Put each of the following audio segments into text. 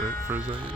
it for a second.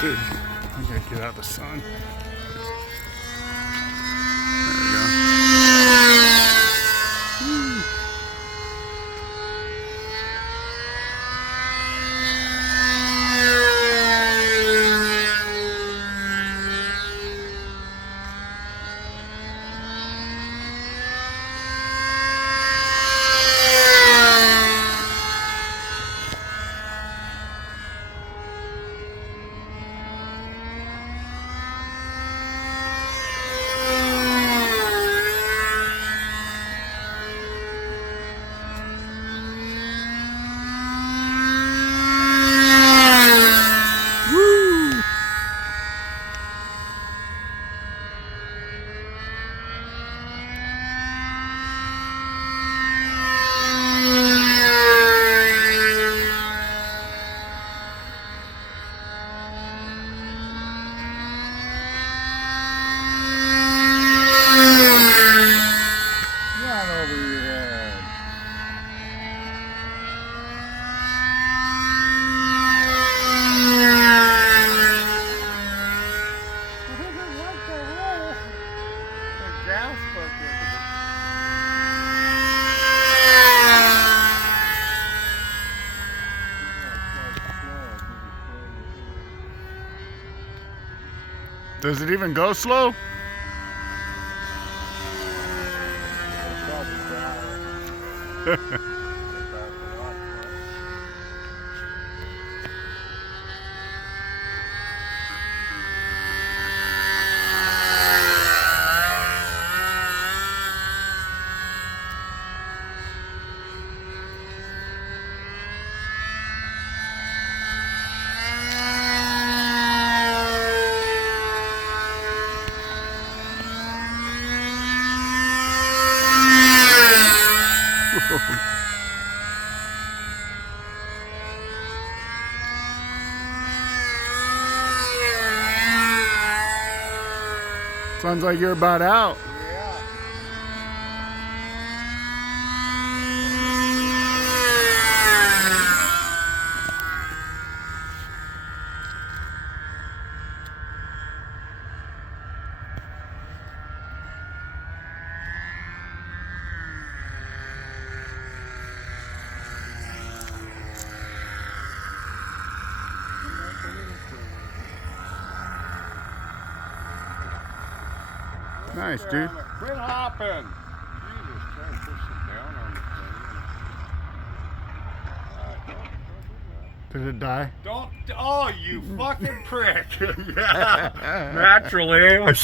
Dude, I gotta get out of the sun. There we go. Not over your head. What the hell? The gas bucket. Does it even go slow? Sounds like you're about out. Yeah. Nice, dude. Quit hopping. Jesus, try to push it down on the thing. Did it die? Don't. Oh, you fucking prick. Yeah. Naturally.